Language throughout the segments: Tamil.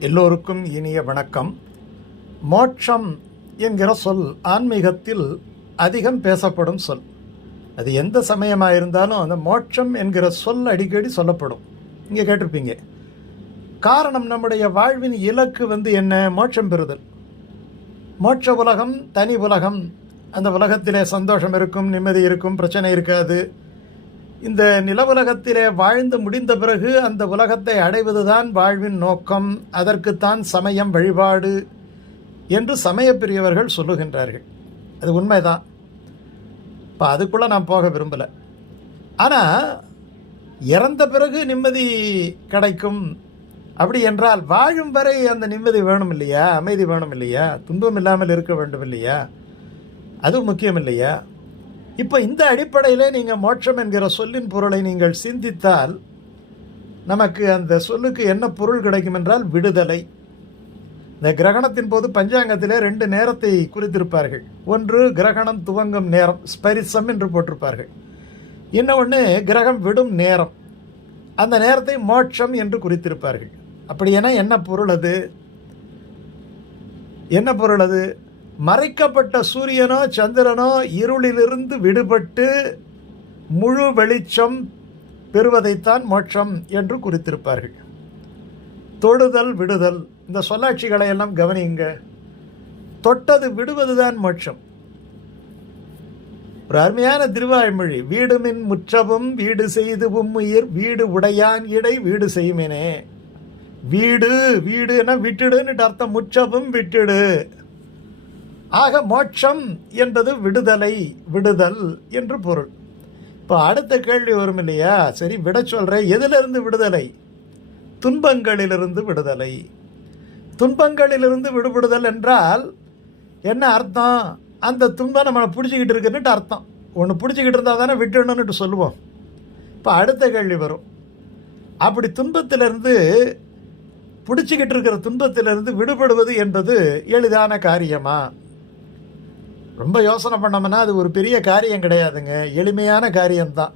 எல்லோருக்கும் இனிய வணக்கம். மோட்சம் என்கிற சொல் ஆன்மீகத்தில் அதிகம் பேசப்படும் சொல். அது எந்த சமயமாக இருந்தாலும் அந்த மோட்சம் என்கிற சொல் அடிக்கடி சொல்லப்படும். இங்கே கேட்டிருப்பீங்க. காரணம் நம்முடைய வாழ்வின் இலக்கு வந்து என்ன? மோட்சம் பெறுதல். மோட்ச உலகம் தனி உலகம். அந்த உலகத்திலே சந்தோஷம் இருக்கும் நிம்மதி இருக்கும் பிரச்சனை இருக்காது. இந்த நில உலகத்திலே வாழ்ந்து முடிந்த பிறகு அந்த உலகத்தை அடைவதுதான் வாழ்வின் நோக்கம். அதற்குத்தான் சமயம் வழிபாடு என்று சமயப்பிரியவர்கள் சொல்லுகின்றார்கள். அது உண்மைதான். இப்போ அதுக்குள்ளே நான் போக விரும்பலை. ஆனால் இறந்த பிறகு நிம்மதி கிடைக்கும். அப்படி என்றால் வாழும் வரை அந்த நிம்மதி வேணும் இல்லையா? அமைதி வேணும் இல்லையா? துன்பம் இல்லாமல் இருக்க வேண்டும் இல்லையா? அது முக்கியம் இல்லையா? இப்போ இந்த அடிப்படையில் நீங்கள் மோட்சம் என்கிற சொல்லின் பொருளை நீங்கள் சிந்தித்தால் நமக்கு அந்த சொல்லுக்கு என்ன பொருள் கிடைக்கும் என்றால் விடுதலை. இந்த கிரகணத்தின் போது பஞ்சாங்கத்திலே ரெண்டு நேரத்தை குறித்திருப்பார்கள். ஒன்று கிரகணம் துவங்கும் நேரம் ஸ்பரிசம் என்று போட்டிருப்பார்கள். இன்னொன்று கிரகம் விடும் நேரம். அந்த நேரத்தை மோட்சம் என்று குறித்திருப்பார்கள். அப்படியென என்ன பொருள் அது? என்ன பொருள் அது? மறைக்கப்பட்ட சூரியனோ சந்திரனோ இருளிலிருந்து விடுபட்டு முழு வெளிச்சம் பெறுவதைத்தான் மோட்சம் என்று குறித்திருப்பார்கள். தொடுதல் விடுதல் இந்த சொல்லாட்சிகளை எல்லாம் கவனியுங்க. தொட்டது விடுவதுதான் மோட்சம். ஒரு அருமையான திருவாய்மொழி வீடுமின் முற்றவும் வீடு செய்து உம்முயிர் வீடு உடையான் இடை வீடு செய்யுமேனே. வீடு வீடுன்னா விட்டுடுன்னு அர்த்தம் முற்றவும் விட்டுடு. ஆக மோட்சம் என்பது விடுதலை விடுதல் என்று பொருள். இப்போ அடுத்த கேள்வி வரும் இல்லையா? சரி விட சொல்கிறேன் எதிலிருந்து விடுதலை? துன்பங்களிலிருந்து விடுதலை. துன்பங்களிலிருந்து விடுபடுதல் என்றால் என்ன அர்த்தம்? அந்த துன்பம் நம்மளை பிடிச்சிக்கிட்டு இருக்குன்னுட்டு அர்த்தம். ஒன்று பிடிச்சிக்கிட்டு இருந்தால் தானே விட்டுடணுன்னுட்டு சொல்லுவோம். இப்போ அடுத்த கேள்வி வரும். அப்படி துன்பத்திலிருந்து பிடிச்சிக்கிட்டு இருக்கிற துன்பத்திலிருந்து விடுபடுவது என்பது எளிதான காரியமா? ரொம்ப யோசனை பண்ணோம்னா அது ஒரு பெரிய காரியம் கிடையாதுங்க. எளிமையான காரியம்தான்.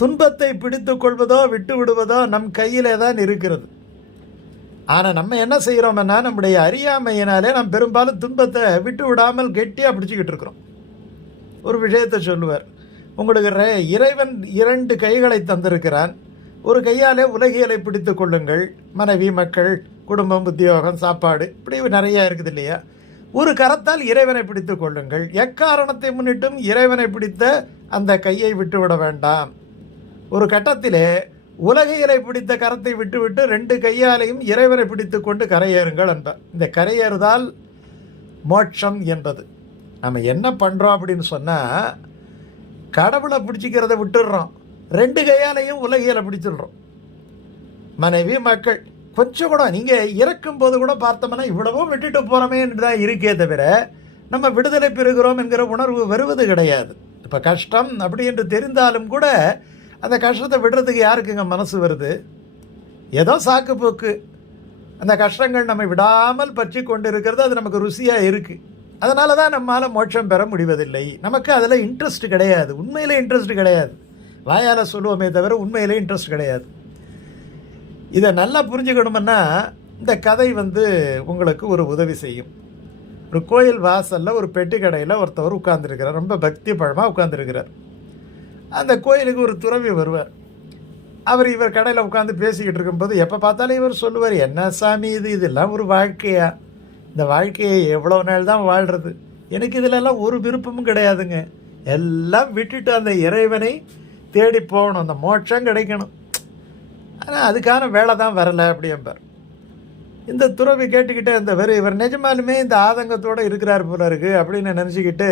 துன்பத்தை பிடித்து கொள்வதோ விட்டு விடுவதோ நம் கையிலே தான் இருக்கிறது. ஆனால் நம்ம என்ன செய்கிறோம்னா நம்முடைய அறியாமையினாலே நாம் பெரும்பாலும் துன்பத்தை விட்டு விடாமல் கெட்டியாக பிடிச்சிக்கிட்டு இருக்கிறோம். ஒரு விஷயத்தை சொல்லுவார். உங்களுக்கு இறைவன் இரண்டு கைகளை தந்திருக்கிறான். ஒரு கையாலே உலகியலை பிடித்து கொள்ளுங்கள். மனைவி மக்கள் குடும்பம் உத்தியோகம் சாப்பாடு இப்படி நிறையா இருக்குது இல்லையா? ஒரு கரத்தால் இறைவனை பிடித்து கொள்ளுங்கள். எக்காரணத்தை முன்னிட்டும் இறைவனை பிடித்த அந்த கையை விட்டுவிட வேண்டாம். ஒரு கட்டத்திலே உலகியலை பிடித்த கரத்தை விட்டுவிட்டு ரெண்டு கையாலையும் இறைவனை பிடித்து கொண்டு கரையேறுங்கள் என்ப இந்த கரையேறுதால் மோட்சம் என்பது. நம்ம என்ன பண்ணுறோம் அப்படின்னு சொன்னால் கடவுளை பிடிச்சிக்கிறத விட்டுடுறோம். ரெண்டு கையாலையும் உலகையில் பிடிச்சிடுறோம். மனைவி மக்கள். கொஞ்சம் கூட நீங்கள் இறக்கும் போது கூட பார்த்தோம்னா இவ்வளவோ விட்டுட்டு போகிறோமே தான் இருக்கே தவிர நம்ம விடுதலை பெறுகிறோம் என்கிற உணர்வு வருவது கிடையாது. இப்போ கஷ்டம் அப்படி என்று தெரிந்தாலும் கூட அந்த கஷ்டத்தை விடுறதுக்கு யாருக்குங்க மனசு வருது? ஏதோ சாக்கு போக்கு அந்த கஷ்டங்கள் நம்மை விடாமல் பற்றி கொண்டு இருக்கிறது அது நமக்கு ருசியாக இருக்குது அதனால தான் நம்மால் மோட்சம் பெற முடிவதில்லை. நமக்கு அதில் இன்ட்ரெஸ்ட் கிடையாது. உண்மையிலே இன்ட்ரெஸ்ட் கிடையாது. வாயால் சொல்லுவோமே தவிர உண்மையிலே இன்ட்ரெஸ்ட் கிடையாது. இதை நல்லா புரிஞ்சுக்கணுமுன்னா இந்த கதை வந்து உங்களுக்கு ஒரு உதவி செய்யும். ஒரு கோயில் வாசலில் ஒரு பெட்டி கடையில் ஒருத்தவர் உட்கார்ந்துருக்கிறார். ரொம்ப பக்தி பழமாக உட்கார்ந்துருக்கிறார். அந்த கோயிலுக்கு ஒரு துறவி வருவார். அவர் இவர் கடையில் உட்காந்து பேசிக்கிட்டு இருக்கும்போது எப்போ பார்த்தாலும் இவர் சொல்லுவார் என்ன சாமி இது? இதெல்லாம் ஒரு வாழ்க்கையா? இந்த வாழ்க்கையை எவ்வளோ நாள் தான் வாழ்கிறது எனக்கு இதிலெல்லாம் ஒரு விருப்பமும் கிடையாதுங்க. எல்லாம் விட்டுட்டு அந்த இறைவனை தேடி போகணும். அந்த மோட்சம் கிடைக்கணும். ஆனால் அதுக்கான வேலை தான் வரலை அப்படிம்பார் இந்த துறவி கேட்டுக்கிட்டே இருந்தவர் இவர் நிஜமாலுமே இந்த ஆதங்கத்தோடு இருக்கிறார் போல இருக்குது அப்படின்னு நினச்சிக்கிட்டு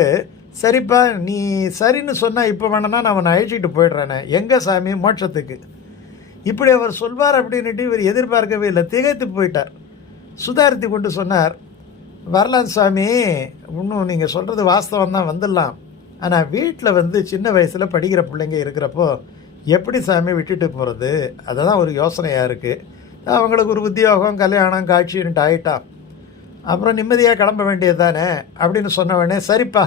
சரிப்பா நீ சரின்னு சொன்னால் இப்போ வேணா நான் அவனை அழைச்சிட்டு போயிடுறேனே. எங்கே சாமி? மோட்சத்துக்கு. இப்படி அவர் சொல்வார் அப்படின்ட்டு இவர் எதிர்பார்க்கவே இல்லை. திகைத்து போயிட்டார். சுதாரித்து கொண்டு சொன்னார் வரலாம் சாமி இன்னும் நீங்கள் சொல்கிறது வாஸ்தவம் தான் வந்துடலாம். ஆனால் வீட்டில் வந்து சின்ன வயசில் படிக்கிற பிள்ளைங்க இருக்கிறப்போ எப்படி சாமி விட்டுட்டு போகிறது அதுதான் ஒரு யோசனையாக இருக்குது அவங்களுக்கு ஒரு உத்தியோகம் கல்யாணம் காட்சின்ட்டு ஆகிட்டான் அப்புறம் நிம்மதியாக கிளம்ப வேண்டியது தானே? அப்படின்னு சொன்ன சரிப்பா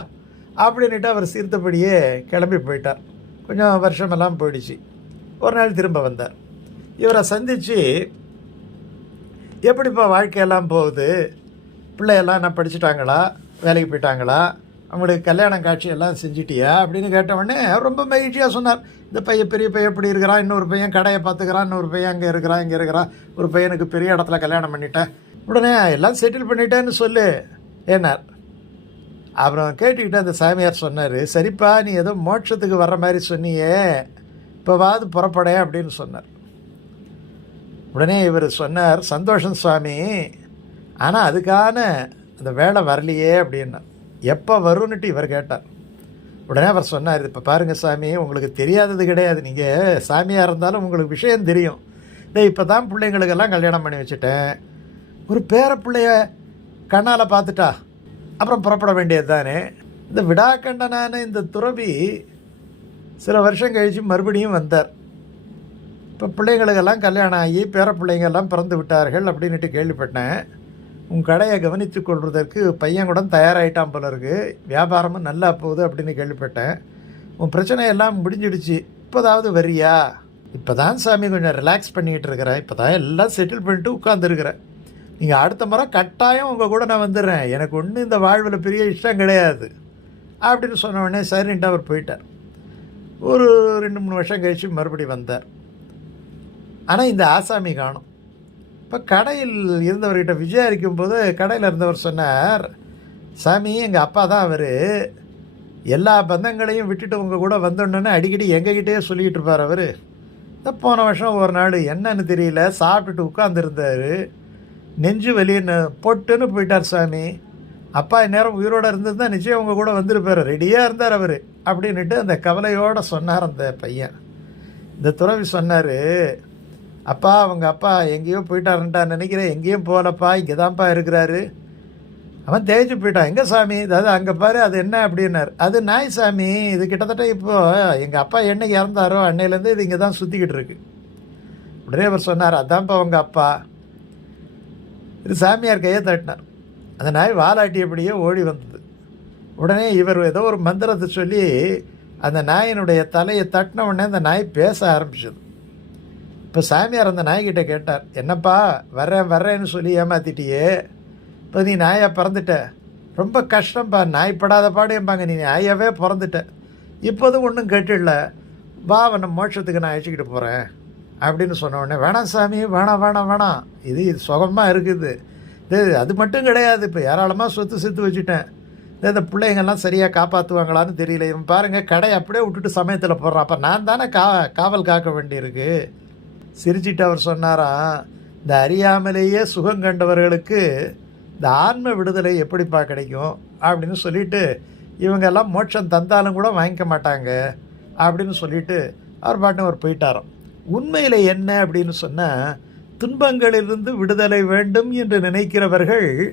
அப்படின்ட்டு அவர் சீர்த்தபடியே கிளம்பி போயிட்டார். கொஞ்சம் வருஷமெல்லாம் போயிடுச்சு. ஒரு நாள் திரும்ப வந்தார். இவரை சந்தித்து எப்படிப்பா வாழ்க்கையெல்லாம் போகுது? பிள்ளையெல்லாம் என்ன படிச்சுட்டாங்களா? வேலைக்கு போயிட்டாங்களா? அவங்களுக்கு கல்யாணம் காட்சி எல்லாம் செஞ்சிட்டியா? அப்படின்னு கேட்ட உடனே ரொம்ப மகிழ்ச்சியாக சொன்னார். இந்த பையன் பெரிய பையன் எப்படி இருக்கிறான். இன்னொரு பையன் கடையை பார்த்துக்கிறான். இன்னொரு பையன் அங்கே இருக்கிறான் இங்கே இருக்கிறான். ஒரு பையனுக்கு பெரிய இடத்துல கல்யாணம் பண்ணிட்டேன். உடனே எல்லாம் செட்டில் பண்ணிட்டேன்னு சொல்லு ஏனார் அப்புறம் கேட்டுக்கிட்டு அந்த சாமியார் சொன்னார் சரிப்பா நீ ஏதோ மோட்சத்துக்கு வர்ற மாதிரி சொன்னியே. இப்போவாது புறப்படே அப்படின்னு சொன்னார். உடனே இவர் சொன்னார் சந்தோஷம் சுவாமி ஆனால் அதுக்கான அந்த வேலை வரலையே அப்படின்னார். எப்போ வரும்னுட்டு இவர் கேட்டார். உடனே அவர் சொன்னார் இப்போ பாருங்கள் சாமி உங்களுக்கு தெரியாதது கிடையாது. நீங்கள் சாமியாக இருந்தாலும் உங்களுக்கு விஷயம் தெரியும். இதே இப்போ தான் பிள்ளைங்களுக்கெல்லாம் கல்யாணம் பண்ணி வச்சுட்டேன். ஒரு பேர பிள்ளைய கண்ணால் பார்த்துட்டா அப்புறம் புறப்பட வேண்டியது தானே இந்த விடாக்கண்டனான இந்த துறவி சில வருஷம் கழித்து மறுபடியும் வந்தார். இப்போ பிள்ளைங்களுக்கெல்லாம் கல்யாணம் ஆகி பேர பிள்ளைங்கெல்லாம் பிறந்து விட்டார்கள் அப்படின்னுட்டு கேள்விப்பட்டேன். உன் கடையை கவனித்து கொள்வதற்கு பையன் கூட தயாராகிட்டான் போல இருக்கு. வியாபாரமும் நல்லா போகுது அப்படின்னு கேள்விப்பட்டேன். உன் பிரச்சனை எல்லாம் முடிஞ்சிடுச்சு. இப்போதாவது வரியா? இப்போ தான் சாமி கொஞ்சம் ரிலாக்ஸ் பண்ணிக்கிட்டு இருக்கிறேன் இப்போ தான் எல்லாம் செட்டில் பண்ணிட்டு உட்காந்துருக்கிறேன் நீங்கள் அடுத்த முறை கட்டாயம் உங்கள் கூட நான் வந்துடுறேன். எனக்கு ஒன்றும் இந்த வாழ்வில் பெரிய இஷ்டம் கிடையாது. அப்படின்னு சொன்ன உடனே சரின்ட்டு அவர் போயிட்டார். ஒரு ரெண்டு மூணு வருஷம் கழித்து மறுபடி வந்தார். ஆனால் இந்த ஆசாமி காணும். இப்போ கடையில் இருந்தவர்கிட்ட விசாரிக்கும் போது கடையில் இருந்தவர் சொன்னார் சாமி எங்கள் அப்பா தான் அவர். எல்லா பந்தங்களையும் விட்டுட்டு உங்கள் கூட வந்தோன்னு அடிக்கடி எங்ககிட்டயே சொல்லிக்கிட்டு இருப்பார் அவர். இந்த போன வருஷம் ஒரு நாள் என்னன்னு தெரியல சாப்பிட்டுட்டு உட்காந்துருந்தார் நெஞ்சு வெளியின்னு பொட்டுன்னு போயிட்டார் சாமி. அப்பா இந்நேரம் உயிரோடு இருந்திருந்தால் நிச்சயம் உங்கள் கூட வந்திருப்பார். ரெடியாக இருந்தார் அவர் அப்படின்னுட்டு அந்த கவலையோடு சொன்னார் அந்த பையன். இந்த துறவி சொன்னார் அப்பா அவங்க அப்பா எங்கேயோ போயிட்டாருன்ட்டா நினைக்கிறேன். எங்கேயும் போகலப்பா இங்கே தான்ப்பா இருக்கிறாரு. அவன் தேய்ச்சி போயிட்டான். எங்கே சாமி? அதாவது அங்கே பாரு அது என்ன அப்படின்னார். அது நாய் சாமி இது கிட்டத்தட்ட இப்போது எங்கள் அப்பா என்னைக்கு இறந்தாரோ அன்னையிலேருந்து இது இங்கே தான் சுற்றிக்கிட்டு இருக்கு. உடனே அவர் சொன்னார் அதான்ப்பா உங்கள் அப்பா. இது சாமியார் கையை தட்டினார். அந்த நாய் வாலாட்டியபடியே ஓடி வந்தது. உடனே இவர் ஏதோ ஒரு மந்திரத்தை சொல்லி அந்த நாயினுடைய தலையை தட்டின உடனே அந்த நாய் பேச ஆரம்பிச்சது. இப்போ சாமியார் அந்த நாய்கிட்ட கேட்டார் என்னப்பா வர்றேன் வர்றேன்னு சொல்லி ஏமாத்திட்டியே? இப்போ நீ நாயாக பிறந்துட்ட. ரொம்ப கஷ்டம்ப்பா நாய் படாத பாடும்பாங்க. நீ நாயாகவே பிறந்துட்ட. இப்போதும் ஒன்றும் கேட்டுடல. வா அவனை மோட்சத்துக்கு நான் அழைச்சிக்கிட்டு போகிறேன் அப்படின்னு சொன்ன உடனே வேணாம் சாமி வேணாம் வேணாம் வேணாம். இது இது சுகமாக இருக்குது. இது அது மட்டும் கிடையாது. இப்போ ஏராளமாக சொத்து சேர்த்து வச்சுட்டேன். இந்த பிள்ளைங்கள்லாம் சரியாக காப்பாற்றுவாங்களான்னு தெரியல. இவன் பாருங்கள் கடை அப்படியே விட்டுட்டு சமயத்தில் போடுறான். அப்போ நான் தானே கா காவல் காக்க வேண்டியிருக்கு. சிரிச்சிட்டு அவர் சொன்னாராம் இந்த அறியாமலேயே சுகம் கண்டவர்களுக்கு இந்த ஆன்ம விடுதலை எப்படிப்பா கிடைக்கும்? அப்படின்னு சொல்லிட்டு இவங்கெல்லாம் மோட்சம் தந்தாலும் கூட வாங்கிக்க மாட்டாங்க. அப்படின்னு சொல்லிட்டு அவர் பாட்டு அவர் போயிட்டாராம். உண்மையில் என்ன? அப்படின்னு சொன்னால் துன்பங்களிலிருந்து விடுதலை வேண்டும் என்று நினைக்கிறவர்கள்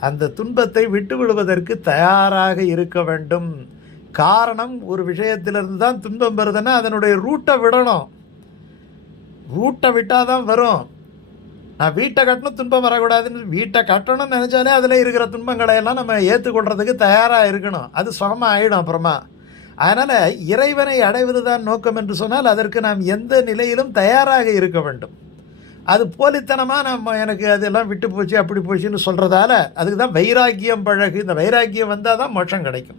அந்த துன்பத்தை விட்டு விடுவதற்கு தயாராக இருக்க வேண்டும். காரணம் ஒரு விஷயத்திலிருந்து தான் துன்பம் வருதுன்னா அதனுடைய ரூட்டை விடணும். ரூட்டை விட்டால் தான் வரும். நான் வீட்டை கட்டணும் துன்பம் வரக்கூடாதுன்னு வீட்டை கட்டணும்னு நினச்சாலே அதில் இருக்கிற துன்பங்களை எல்லாம் நம்ம ஏற்றுக்கொள்றதுக்கு தயாராக இருக்கணும். அது சுகமாக ஆகிடும் அப்புறமா. அதனால் இறைவனை அடைவது தான் நோக்கம் என்று சொன்னால் அதற்கு நாம் எந்த நிலையிலும் தயாராக இருக்க வேண்டும். அது போலித்தனமாக நம்ம எனக்கு அதெல்லாம் விட்டு போச்சு அப்படி போச்சுன்னு சொல்கிறதால அதுக்கு தான் வைராக்கியம் பழகு. இந்த வைராக்கியம் வந்தால் தான் மோட்சம் கிடைக்கும்.